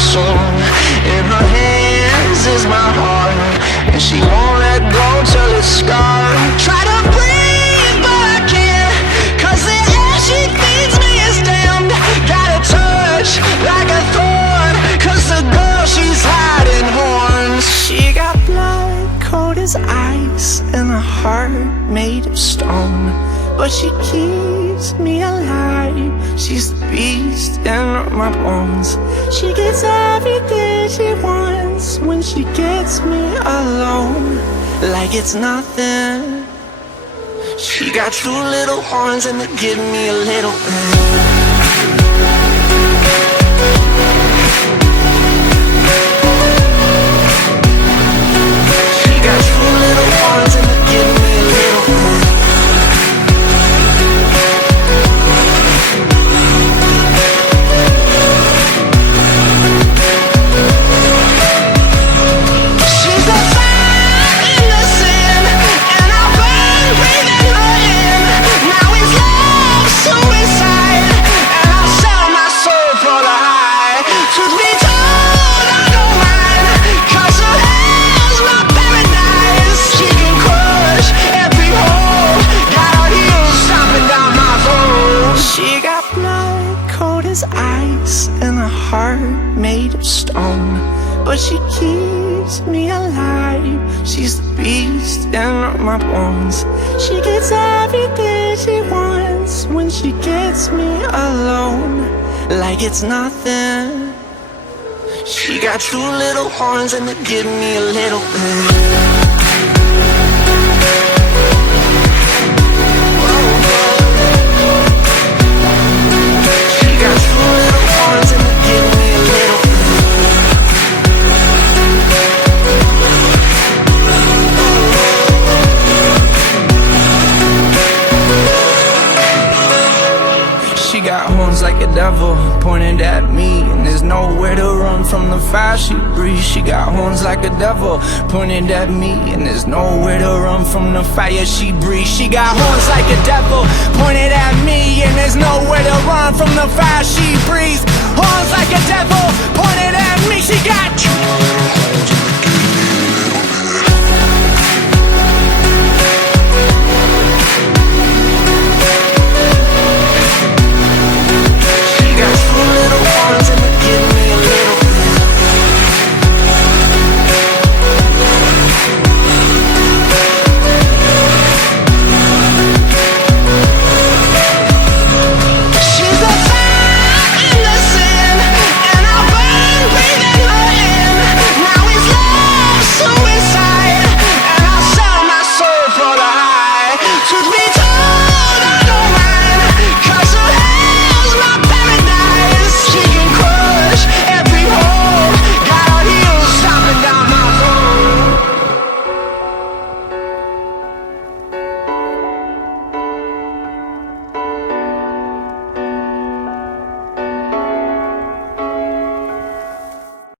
soul. In her hands is my heart, and she won't let go till it's scarred. Try to breathe, but I can't, 'cause the air she feeds me is damned. Got a touch like a thorn, 'cause the girl she's hiding horns. She got blood cold as ice and a heart made of stone, but she keeps me alive. She's the beast in my bones. She gets everything she wants when she gets me alone, like it's nothing. She got two little horns and they give me a little She got two little horns and they give me a little ice and a heart made of stone, but she keeps me alive. She's the beast in my bones. She gets everything she wants when she gets me alone, like it's nothing. She got two little horns and they give me a little She got horns like a devil pointed at me, and there's nowhere to run from the fire she breathes. She got horns like a devil pointed at me, and there's nowhere to run from the fire she breathes. She got horns like a devil pointed at me, and there's nowhere to run from the fire she breathes. Horns like a devil pointed at me. She got